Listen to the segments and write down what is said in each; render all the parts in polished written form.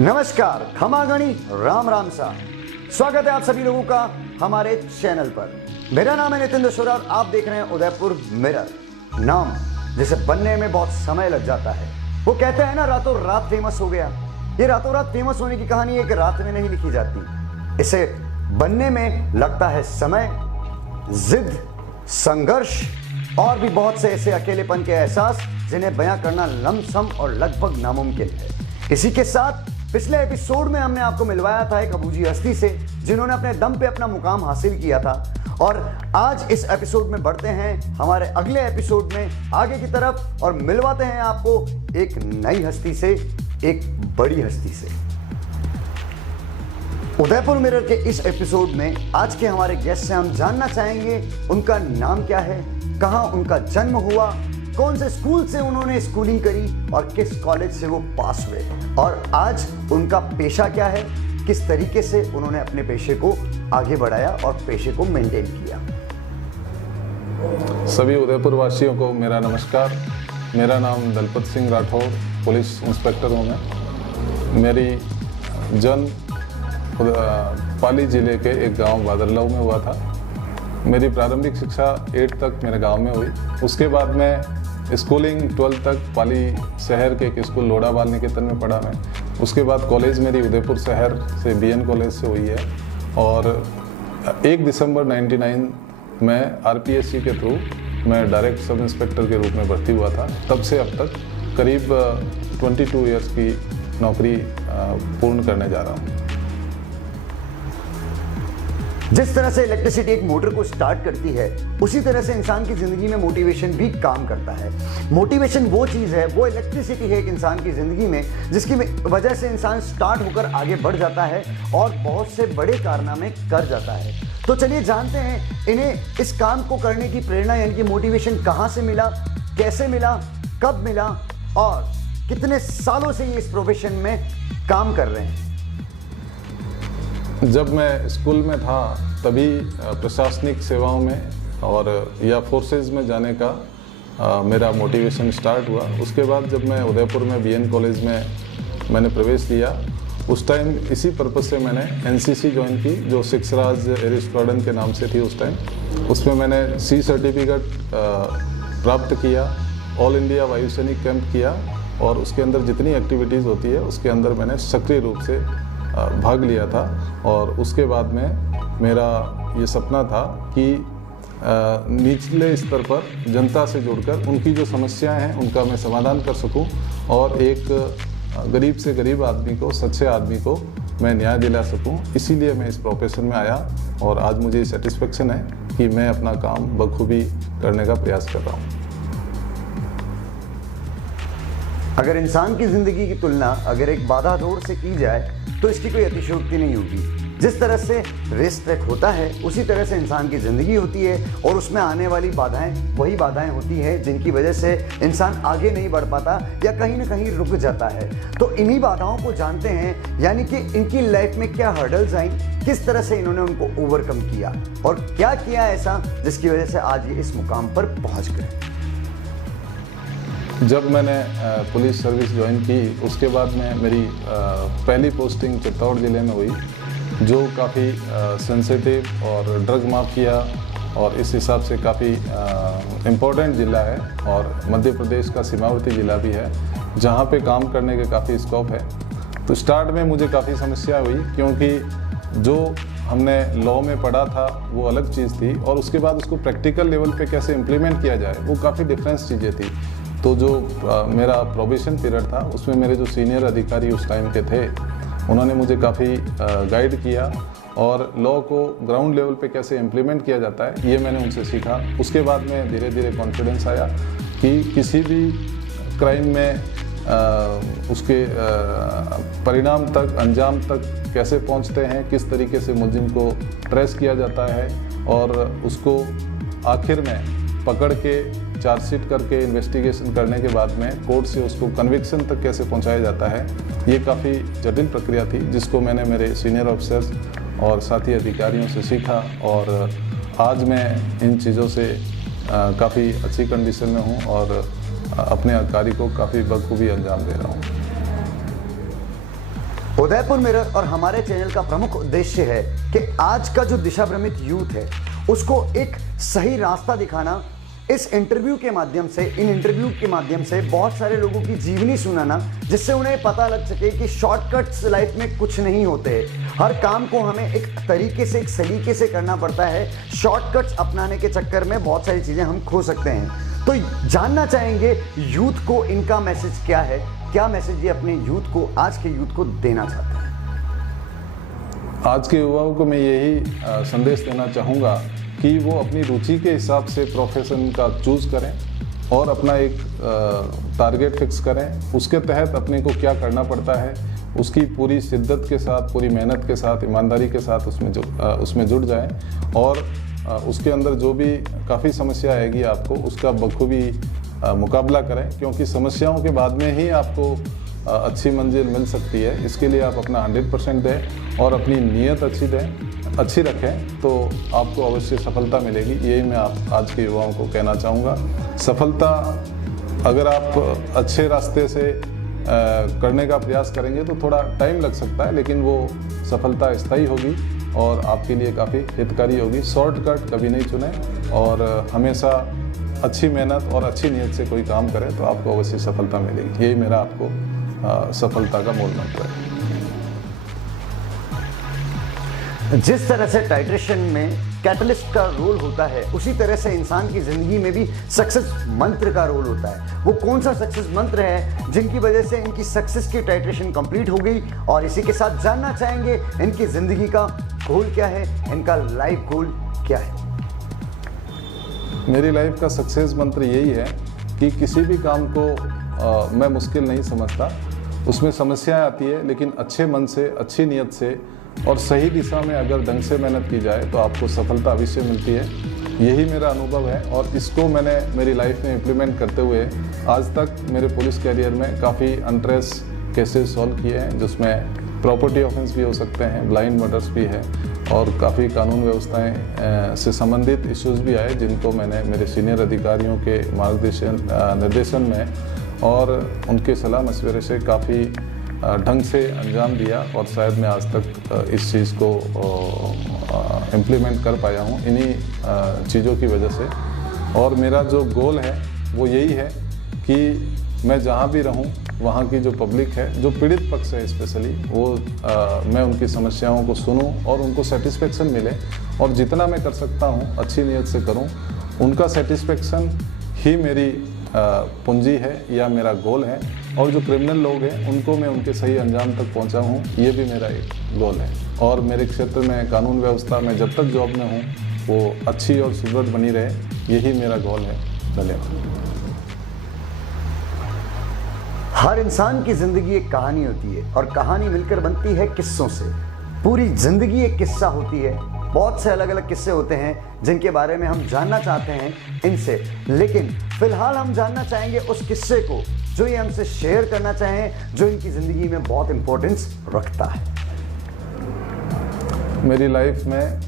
नमस्कार, खमागणी, राम राम सा। स्वागत है आप सभी लोगों का हमारे चैनल पर। मेरा नाम है नितिन दशोरा और आप देख रहे हैं उदयपुर मिरर। नाम जिसे बनने में बहुत समय लग जाता है। वो कहते हैं ना, रातों रात फेमस हो गया। ये रातों रात फेमस होने की कहानी एक रात में नहीं लिखी जाती। इसे बनने में लगता है समय, जिद, संघर्ष और भी बहुत से ऐसे अकेलेपन के एहसास जिन्हें बयां करना लमसम और लगभग नामुमकिन है। इसी के साथ पिछले एपिसोड में हमने आपको मिलवाया था एक अबूझी हस्ती से जिन्होंने अपने दम पे अपना मुकाम हासिल किया था। और आज इस एपिसोड में बढ़ते हैं हमारे अगले एपिसोड में आगे की तरफ और मिलवाते हैं आपको एक नई हस्ती से, एक बड़ी हस्ती से। उदयपुर मिरर के इस एपिसोड में आज के हमारे गेस्ट से हम जानना चाहेंगे उनका नाम क्या है, कहां उनका जन्म हुआ, कौन से स्कूल से उन्होंने स्कूलिंग करी और किस कॉलेज से वो पास हुए, और आज उनका पेशा क्या है, किस तरीके से उन्होंने अपने पेशे को आगे बढ़ाया और पेशे को मेंटेन किया। सभी उदयपुर वासियों को मेरा नमस्कार। मेरा नाम दलपत सिंह राठौर, पुलिस इंस्पेक्टर हूँ मैं। मेरी जन्म पाली जिले के एक गांव बादरलाऊ में हुआ था। मेरी प्रारंभिक शिक्षा 8 तक मेरे गांव में हुई। उसके बाद मैं स्कूलिंग 12 तक पाली शहर के एक स्कूल लोढ़ा बाल निकेतन में पढ़ा मैं। उसके बाद कॉलेज मेरी उदयपुर शहर से BN कॉलेज से हुई है और 1 दिसंबर 99 में RPSC के थ्रू मैं डायरेक्ट सब इंस्पेक्टर के रूप में भर्ती हुआ था। तब से अब तक करीब 22 ईयर्स की नौकरी पूर्ण करने जा रहा हूँ। जिस तरह से इलेक्ट्रिसिटी एक मोटर को स्टार्ट करती है, उसी तरह से इंसान की जिंदगी में मोटिवेशन भी काम करता है। मोटिवेशन वो चीज़ है, वो इलेक्ट्रिसिटी है एक इंसान की जिंदगी में, जिसकी वजह से इंसान स्टार्ट होकर आगे बढ़ जाता है और बहुत से बड़े कारनामे कर जाता है। तो चलिए जानते हैं इन्हें इस काम को करने की प्रेरणा यानी कि मोटिवेशन कहाँ से मिला, कैसे मिला, कब मिला और कितने सालों से ये इस प्रोफेशन में काम कर रहे हैं। जब मैं स्कूल में था तभी प्रशासनिक सेवाओं में और या फोर्सेस में जाने का मेरा मोटिवेशन स्टार्ट हुआ। उसके बाद जब मैं उदयपुर में BN कॉलेज में मैंने प्रवेश लिया, उस टाइम इसी पर्पज़ से मैंने NCC ज्वाइन की, जो सिक्स राज एयर स्क्वाड्रन के नाम से थी उस टाइम। उसमें मैंने C सर्टिफिकेट प्राप्त किया, ऑल इंडिया वायुसैनिक कैंप किया और उसके अंदर जितनी एक्टिविटीज़ होती है उसके अंदर मैंने सक्रिय रूप से भाग लिया था। और उसके बाद में मेरा ये सपना था कि निचले स्तर पर जनता से जुड़कर उनकी जो समस्याएं हैं उनका मैं समाधान कर सकूं और एक गरीब से गरीब आदमी को, सच्चे आदमी को मैं न्याय दिला सकूं। इसीलिए मैं इस प्रोफेशन में आया और आज मुझे सेटिस्फेक्शन है कि मैं अपना काम बखूबी करने का प्रयास कर रहा हूँ। अगर इंसान की जिंदगी की तुलना अगर एक बाधा दौड़ से की जाए तो इसकी कोई अतिशयोक्ति नहीं होगी। जिस तरह से रेस ट्रैक होता है उसी तरह से इंसान की ज़िंदगी होती है और उसमें आने वाली बाधाएं वही बाधाएं होती हैं जिनकी वजह से इंसान आगे नहीं बढ़ पाता या कहीं ना कहीं रुक जाता है। तो इन्हीं बाधाओं को जानते हैं, यानी कि इनकी लाइफ में क्या हर्डल्स आई, किस तरह से इन्होंने उनको ओवरकम किया और क्या किया ऐसा जिसकी वजह से आज ये इस मुकाम पर पहुँच गए। जब मैंने पुलिस सर्विस ज्वाइन की उसके बाद में मेरी पहली पोस्टिंग चित्तौड़ ज़िले में हुई, जो काफ़ी सेंसिटिव और ड्रग माफिया और इस हिसाब से काफ़ी इम्पोर्टेंट ज़िला है और मध्य प्रदेश का सीमावर्ती ज़िला भी है, जहाँ पे काम करने के काफ़ी स्कोप है। तो स्टार्ट में मुझे काफ़ी समस्या हुई क्योंकि जो हमने लॉ में पढ़ा था वो अलग चीज़ थी और उसके बाद उसको प्रैक्टिकल लेवल पे कैसे इम्प्लीमेंट किया जाए वो काफ़ी डिफरेंस चीज़ें थी। तो जो मेरा प्रोबेशन पीरियड था उसमें मेरे जो सीनियर अधिकारी उस टाइम के थे उन्होंने मुझे काफ़ी गाइड किया और लॉ को ग्राउंड लेवल पे कैसे इम्प्लीमेंट किया जाता है ये मैंने उनसे सीखा। उसके बाद में धीरे धीरे कॉन्फिडेंस आया कि किसी भी क्राइम में उसके परिणाम तक, अंजाम तक कैसे पहुंचते हैं, किस तरीके से मुलजिम को ट्रेस किया जाता है और उसको आखिर में पकड़ के चार्जशीट करके इन्वेस्टिगेशन करने के बाद में कोर्ट से उसको कन्विक्शन तक कैसे पहुंचाया जाता है, ये काफ़ी जटिल प्रक्रिया थी जिसको मैंने मेरे सीनियर ऑफिसर्स और साथी अधिकारियों से सीखा और आज मैं इन चीज़ों से काफ़ी अच्छी कंडीशन में हूँ और अपने कार्य को काफ़ी बखूबी अंजाम दे रहा हूँ। उदयपुर मिरर और हमारे चैनल का प्रमुख उद्देश्य है कि आज का जो दिशा भ्रमित यूथ है उसको एक सही रास्ता दिखाना। इस इंटरव्यू के माध्यम से, इन इंटरव्यू के माध्यम से बहुत सारे लोगों की जीवनी सुनाना, जिससे उन्हें पता लग सके कि शॉर्टकट्स लाइफ में कुछ नहीं होते। हर काम को हमें एक तरीके से, एक सलीके से करना पड़ता है। शॉर्टकट्स अपनाने के चक्कर में बहुत सारी चीज़ें हम खो सकते हैं। तो जानना चाहेंगे यूथ को इनका मैसेज क्या है, क्या मैसेज ये अपने यूथ को, आज के यूथ को देना चाहते हैं। आज के युवाओं को मैं यही संदेश देना चाहूँगा कि वो अपनी रुचि के हिसाब से प्रोफेशन का चूज़ करें और अपना एक टारगेट फिक्स करें। उसके तहत अपने को क्या करना पड़ता है, उसकी पूरी शिद्दत के साथ, पूरी मेहनत के साथ, ईमानदारी के साथ उसमें जुट जाएं और उसके अंदर जो भी काफ़ी समस्या आएगी आपको, उसका बखूबी मुकाबला करें, क्योंकि समस्याओं के बाद में ही आपको अच्छी मंजिल मिल सकती है। इसके लिए आप अपना 100% दें और अपनी नीयत अच्छी रखें तो आपको अवश्य सफलता मिलेगी। यही मैं आज के युवाओं को कहना चाहूँगा। सफलता अगर आप अच्छे रास्ते से करने का प्रयास करेंगे तो थोड़ा टाइम लग सकता है, लेकिन वो सफलता स्थायी होगी और आपके लिए काफ़ी हितकारी होगी। शॉर्टकट कभी नहीं चुनें और हमेशा अच्छी मेहनत और अच्छी नीयत से कोई काम करें तो आपको अवश्य सफलता मिलेगी। यही मेरा आपको सफलता का मूल मंत्र है। जिस तरह से टाइट्रेशन में कैटलिस्ट का रोल होता है, उसी तरह से इंसान की ज़िंदगी में भी सक्सेस मंत्र का रोल होता है। वो कौन सा सक्सेस मंत्र है जिनकी वजह से इनकी सक्सेस की टाइट्रेशन कंप्लीट हो गई, और इसी के साथ जानना चाहेंगे इनकी ज़िंदगी का गोल क्या है, इनका लाइफ गोल क्या है। मेरी लाइफ का सक्सेस मंत्र यही है कि किसी भी काम को मैं मुश्किल नहीं समझता। उसमें समस्याएं आती है, लेकिन अच्छे मन से, अच्छी नीयत से और सही दिशा में अगर ढंग से मेहनत की जाए तो आपको सफलता अवश्य मिलती है। यही मेरा अनुभव है और इसको मैंने मेरी लाइफ में इम्प्लीमेंट करते हुए आज तक मेरे पुलिस कैरियर में काफ़ी अनट्रेस केसेस सॉल्व किए हैं, जिसमें प्रॉपर्टी ऑफेंस भी हो सकते हैं, ब्लाइंड मर्डर्स भी है और काफ़ी कानून व्यवस्थाएं से संबंधित इश्यूज़ भी आए, जिनको मैंने मेरे सीनियर अधिकारियों के निर्देशन में और उनके सलाह मशवरे से काफ़ी ढंग से अंजाम दिया और शायद मैं आज तक इस चीज़ को इम्प्लीमेंट कर पाया हूँ इन्हीं चीज़ों की वजह से। और मेरा जो गोल है वो यही है कि मैं जहाँ भी रहूँ वहाँ की जो पब्लिक है, जो पीड़ित पक्ष है स्पेशली, वो मैं उनकी समस्याओं को सुनूं और उनको सेटिस्फेक्शन मिले और जितना मैं कर सकता हूँ अच्छी नीयत से करूँ। उनका सेटिस्फेक्शन ही मेरी पूंजी है या मेरा गोल है, और जो क्रिमिनल लोग हैं उनको मैं उनके सही अंजाम तक पहुंचाऊं, ये भी मेरा एक गोल है। और मेरे क्षेत्र में कानून व्यवस्था में जब तक जॉब में हूं वो अच्छी और सुदृढ़ बनी रहे, यही मेरा गोल है। धन्यवाद। हर इंसान की जिंदगी एक कहानी होती है और कहानी मिलकर बनती है किस्सों से। पूरी जिंदगी एक किस्सा होती है। बहुत से अलग अलग किस्से होते हैं जिनके बारे में हम जानना चाहते हैं इनसे, लेकिन फिलहाल हम जानना चाहेंगे उस किस्से को जो ये हमसे शेयर करना चाहें, जो इनकी ज़िंदगी में बहुत इम्पोर्टेंस रखता है। मेरी लाइफ में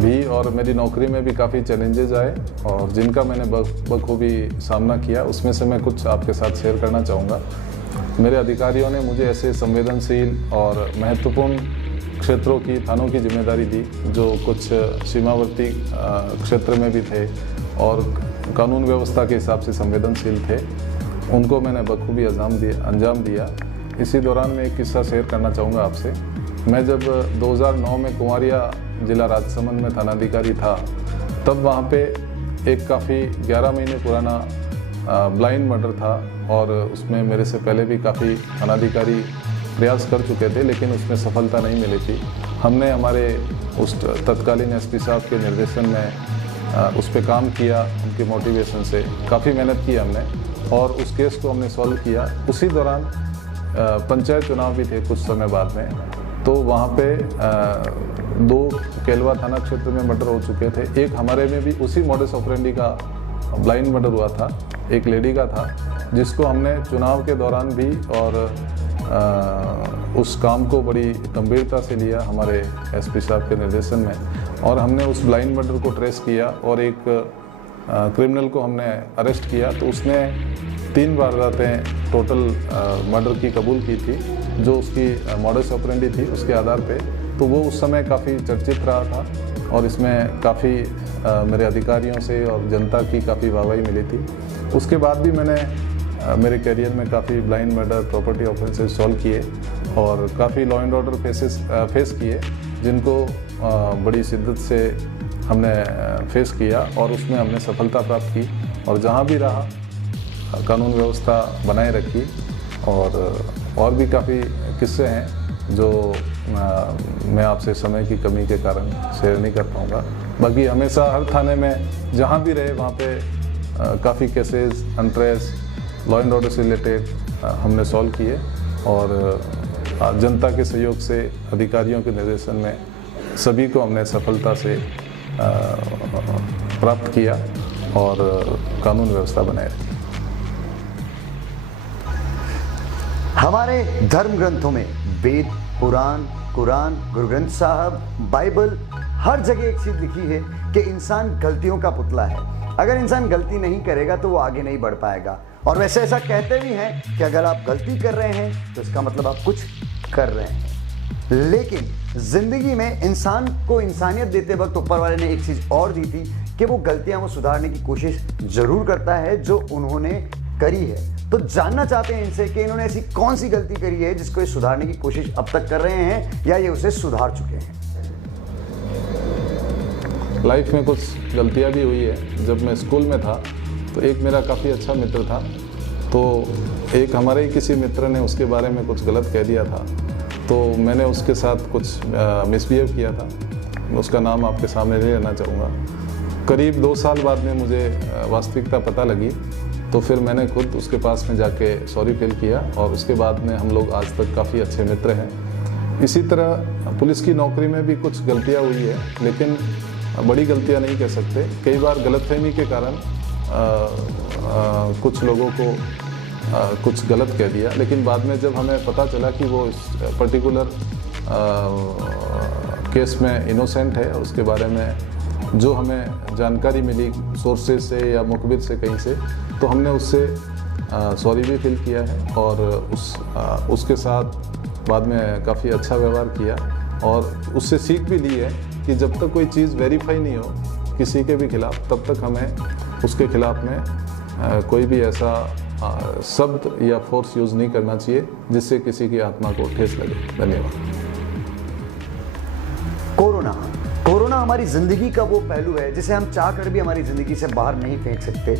भी और मेरी नौकरी में भी काफ़ी चैलेंजेस आए और जिनका मैंने बखूबी सामना किया, उसमें से मैं कुछ आपके साथ शेयर करना चाहूँगा। मेरे अधिकारियों ने मुझे ऐसे संवेदनशील और महत्वपूर्ण क्षेत्रों की, थानों की जिम्मेदारी दी जो कुछ सीमावर्ती क्षेत्र में भी थे और कानून व्यवस्था के हिसाब से संवेदनशील थे। उनको मैंने बखूबी अंजाम दिया। इसी दौरान मैं एक किस्सा शेयर करना चाहूँगा आपसे। मैं जब 2009 में कुंवारिया जिला राजसमंद में थानाधिकारी था, तब वहाँ पे एक काफ़ी 11 महीने पुराना ब्लाइंड मर्डर था और उसमें मेरे से पहले भी काफ़ी थानाधिकारी प्रयास कर चुके थे, लेकिन उसमें सफलता नहीं मिली थी। हमने हमारे उस तत्कालीन एसपी साहब के निर्देशन में उस पर काम किया, उनके मोटिवेशन से काफ़ी मेहनत की हमने और उस केस को हमने सॉल्व किया। उसी दौरान पंचायत चुनाव भी थे कुछ समय बाद में, तो वहाँ पे 2 केलवा थाना क्षेत्र में मर्डर हो चुके थे। एक हमारे में भी उसी मॉडस ऑपरेंडी का ब्लाइंड मर्डर हुआ था, एक लेडी का था, जिसको हमने चुनाव के दौरान भी और उस काम को बड़ी गंभीरता से लिया हमारे एसपी साहब के निर्देशन में, और हमने उस ब्लाइंड मर्डर को ट्रेस किया और एक क्रिमिनल को हमने अरेस्ट किया। तो उसने 3 वारदातें टोटल मर्डर की कबूल की थी जो उसकी मॉडस ऑपरेंडी थी उसके आधार पे, तो वो उस समय काफ़ी चर्चित रहा था और इसमें काफ़ी मेरे अधिकारियों से और जनता की काफ़ी वाहवाही मिली थी। उसके बाद भी मैंने मेरे करियर में काफ़ी blind murder, property offences solve किए और काफ़ी लॉ एंड ऑर्डर फेस किए, जिनको बड़ी शिद्दत से हमने फेस किया और उसमें हमने सफलता प्राप्त की और जहाँ भी रहा कानून व्यवस्था बनाए रखी। और भी काफ़ी किस्से हैं जो मैं आपसे समय की कमी के कारण शेयर नहीं कर पाऊँगा। बाकी हमेशा हर थाने में जहाँ भी रहे वहाँ पे काफ़ी cases untraced law and order से रिलेटेड हमने सॉल्व किए और जनता के सहयोग से, अधिकारियों के निर्देशन में सभी को हमने सफलता से प्राप्त किया और कानून व्यवस्था बनाए रखी। हमारे धर्म ग्रंथों में वेद, पुराण, कुरान, गुरु ग्रंथ साहब, बाइबल, हर जगह एक चीज लिखी है कि इंसान गलतियों का पुतला है। अगर इंसान गलती नहीं करेगा तो वो आगे नहीं बढ़ पाएगा। और वैसे ऐसा कहते भी हैं कि अगर आप गलती कर रहे हैं तो इसका मतलब आप कुछ कर रहे हैं। लेकिन जिंदगी में इंसान को इंसानियत देते वक्त ऊपर वाले ने एक चीज और दी थी कि वो गलतियां वो सुधारने की कोशिश जरूर करता है जो उन्होंने करी है। तो जानना चाहते हैं इनसे कि इन्होंने ऐसी कौन सी गलती करी है जिसको ये सुधारने की कोशिश अब तक कर रहे हैं या ये उसे सुधार चुके हैं। लाइफ में कुछ गलतियां भी हुई है। जब मैं स्कूल में था तो एक मेरा काफ़ी अच्छा मित्र था, तो एक हमारे ही किसी मित्र ने उसके बारे में कुछ गलत कह दिया था, तो मैंने उसके साथ कुछ मिसबिहेव किया था। मैं उसका नाम आपके सामने नहीं लेना चाहूँगा। करीब 2 साल बाद में मुझे वास्तविकता पता लगी, तो फिर मैंने खुद उसके पास में जाके सॉरी फील किया और उसके बाद में हम लोग आज तक काफ़ी अच्छे मित्र हैं। इसी तरह पुलिस की नौकरी में भी कुछ गलतियां हुई है, लेकिन बड़ी गलतियां नहीं कह सकते। कई बार गलतफहमी के कारण कुछ लोगों को कुछ गलत कह दिया, लेकिन बाद में जब हमें पता चला कि वो इस पर्टिकुलर केस में इनोसेंट है, उसके बारे में जो हमें जानकारी मिली सोर्सेज से या मुखबिर से कहीं से, तो हमने उससे सॉरी भी फील किया है और उसके साथ बाद में काफ़ी अच्छा व्यवहार किया और उससे सीख भी ली है कि जब तक कोई चीज़ वेरीफाई नहीं हो किसी के भी खिलाफ, तब तक हमें उसके खिलाफ में कोई भी ऐसा शब्द या फोर्स यूज़ नहीं करना चाहिए जिससे किसी की आत्मा को ठेस लगे। धन्यवाद। कोरोना हमारी जिंदगी का वो पहलू है जिसे हम चाह कर भी हमारी जिंदगी से बाहर नहीं फेंक सकते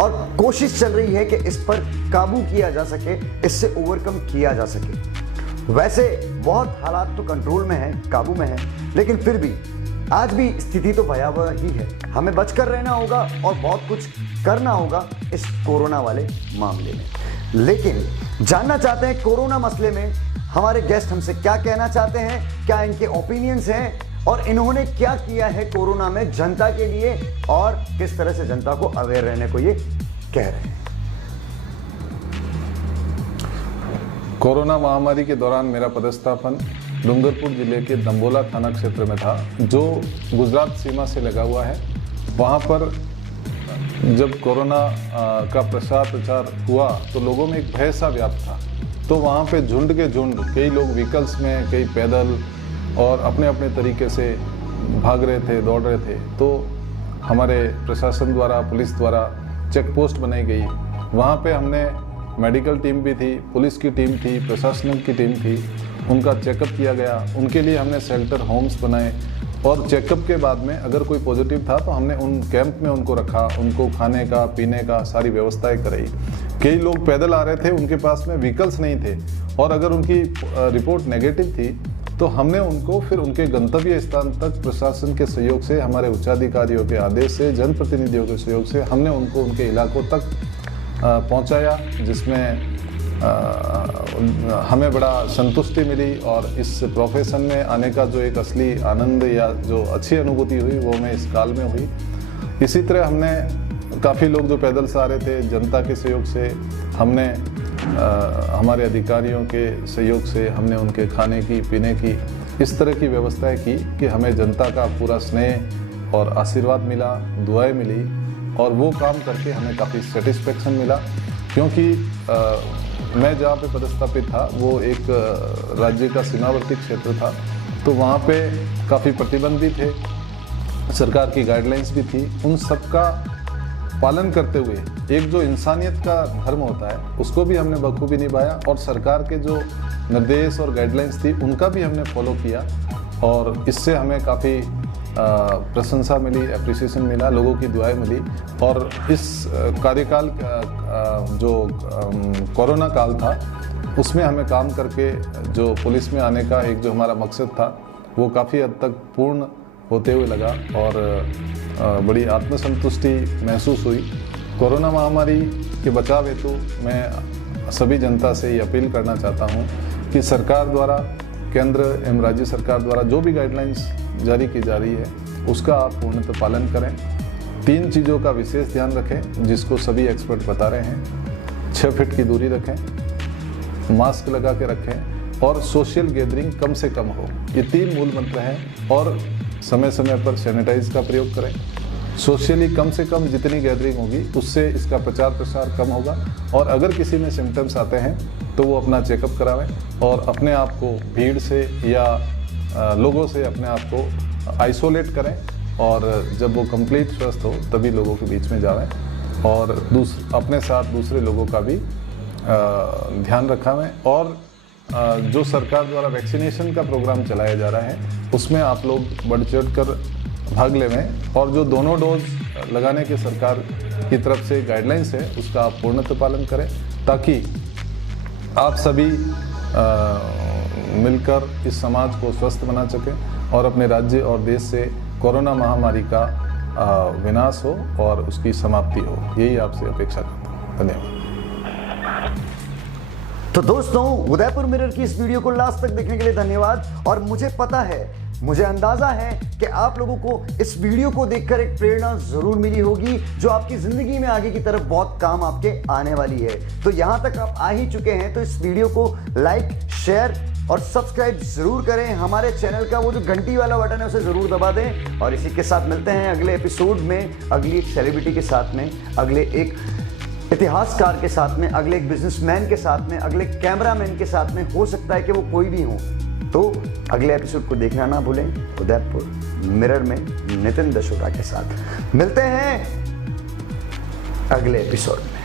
और कोशिश चल रही है कि इस पर काबू किया जा सके, इससे ओवरकम किया जा सके। वैसे बहुत हालात तो कंट्रोल में है, काबू में है, लेकिन फिर भी आज भी स्थिति तो भयावह ही है। हमें बचकर रहना होगा और बहुत कुछ करना होगा इस कोरोना वाले मामले में। लेकिन जानना चाहते हैं कोरोना मसले में हमारे गेस्ट हमसे क्या कहना चाहते हैं, क्या इनके ओपिनियंस हैं और इन्होंने क्या किया है कोरोना में जनता के लिए और किस तरह से जनता को अवेयर रहने को ये कह रहे हैं। कोरोना महामारी के दौरान मेरा पदस्थापन डूंगरपुर जिले के दंबोला थाना क्षेत्र में था, जो गुजरात सीमा से लगा हुआ है। वहाँ पर जब कोरोना का प्रचार हुआ तो लोगों में एक भय सा व्याप्त था। तो वहाँ पे झुंड के झुंड, कई लोग व्हीकल्स में, कई पैदल और अपने अपने तरीके से भाग रहे थे, दौड़ रहे थे। तो हमारे प्रशासन द्वारा, पुलिस द्वारा चेक पोस्ट बनाई गई। वहाँ पे हमने मेडिकल टीम भी थी, पुलिस की टीम थी, प्रशासन की टीम थी, उनका चेकअप किया गया। उनके लिए हमने शेल्टर होम्स बनाए और चेकअप के बाद में अगर कोई पॉजिटिव था तो हमने उन कैंप में उनको रखा, उनको खाने का, पीने का सारी व्यवस्थाएं कराई। कई लोग पैदल आ रहे थे, उनके पास में व्हीकल्स नहीं थे और अगर उनकी रिपोर्ट नेगेटिव थी तो हमने उनको फिर उनके गंतव्य स्थान तक प्रशासन के सहयोग से, हमारे उच्चाधिकारियों के आदेश से, जनप्रतिनिधियों के सहयोग से हमने उनको उनके इलाकों तक पहुंचाया, जिसमें हमें बड़ा संतुष्टि मिली और इस प्रोफेशन में आने का जो एक असली आनंद या जो अच्छी अनुभूति हुई वो हमें इस काल में हुई। इसी तरह हमने काफ़ी लोग जो पैदल से आ रहे थे, जनता के सहयोग से हमने हमारे अधिकारियों के सहयोग से हमने उनके खाने की, पीने की इस तरह की व्यवस्थाएं की कि हमें जनता का पूरा स्नेह और आशीर्वाद मिला, दुआएं मिली और वो काम करके हमें काफ़ी सेटिस्फेक्शन मिला। क्योंकि मैं जहाँ पे पदस्थापित था वो एक राज्य का सीमावर्ती क्षेत्र था, तो वहाँ पे काफ़ी प्रतिबंध भी थे, सरकार की गाइडलाइंस भी थी। उन सब का पालन करते हुए एक जो इंसानियत का धर्म होता है उसको भी हमने बखूबी निभाया, और सरकार के जो निर्देश और गाइडलाइंस थी उनका भी हमने फॉलो किया, और इससे हमें काफ़ी प्रशंसा मिली, एप्रिसिएशन मिला, लोगों की दुआएं मिली। और इस कार्यकाल जो कोरोना काल था उसमें हमें काम करके जो पुलिस में आने का एक जो हमारा मकसद था वो काफ़ी हद तक पूर्ण होते हुए लगा, और बड़ी आत्मसंतुष्टि महसूस हुई। कोरोना महामारी के बचाव हेतु मैं सभी जनता से ये अपील करना चाहता हूँ कि सरकार द्वारा, केंद्र एवं राज्य सरकार द्वारा जो भी गाइडलाइंस जारी की जा रही है उसका आप पूर्णतः पालन करें। 3 चीज़ों का विशेष ध्यान रखें जिसको सभी एक्सपर्ट बता रहे हैं। 6 फीट की दूरी रखें, मास्क लगा के रखें, और सोशल गैदरिंग कम से कम हो। ये 3 मूल मंत्र हैं। और समय समय पर सैनिटाइज का प्रयोग करें। सोशली कम से कम जितनी गैदरिंग होगी उससे इसका प्रचार प्रसार कम होगा। और अगर किसी में सिम्टम्स आते हैं तो वो अपना चेकअप करावें, और अपने आप को भीड़ से या लोगों से अपने आप को आइसोलेट करें, और जब वो कंप्लीट स्वस्थ हो तभी लोगों के बीच में जावें, और अपने साथ दूसरे लोगों का भी ध्यान रखावें। और जो सरकार द्वारा वैक्सीनेशन का प्रोग्राम चलाया जा रहा है उसमें आप लोग बढ़ चढ़ कर भाग लेवें, और जो दोनों डोज लगाने के सरकार की तरफ से गाइडलाइंस है उसका आप पूर्णतः पालन करें, ताकि आप सभी मिलकर इस समाज को स्वस्थ बना सकें और अपने राज्य और देश से कोरोना महामारी का विनाश हो और उसकी समाप्ति हो। यही आपसे अपेक्षा करता हूँ। धन्यवाद। तो दोस्तों, उदयपुर मिरर की इस वीडियो को लास्ट तक देखने के लिए धन्यवाद। और मुझे पता है, मुझे अंदाजा है कि आप लोगों को इस वीडियो को देखकर एक प्रेरणा जरूर मिली होगी जो आपकी जिंदगी में आगे की तरफ बहुत काम आपके आने वाली है। तो यहां तक आप आ ही चुके हैं तो इस वीडियो को लाइक, शेयर और सब्सक्राइब जरूर करें। हमारे चैनल का वो जो घंटी वाला बटन है उसे जरूर दबा दें। और इसी के साथ मिलते हैं अगले एपिसोड में, अगली एक सेलिब्रिटी के साथ में, अगले एक इतिहासकार के साथ में, अगले एक बिजनेसमैन के साथ में, अगले कैमरामैन के साथ में। हो सकता है कि वो कोई भी हो। तो अगले एपिसोड को देखना ना भूलें। उदयपुर मिरर में नितिन दशोरा के साथ मिलते हैं अगले एपिसोड में।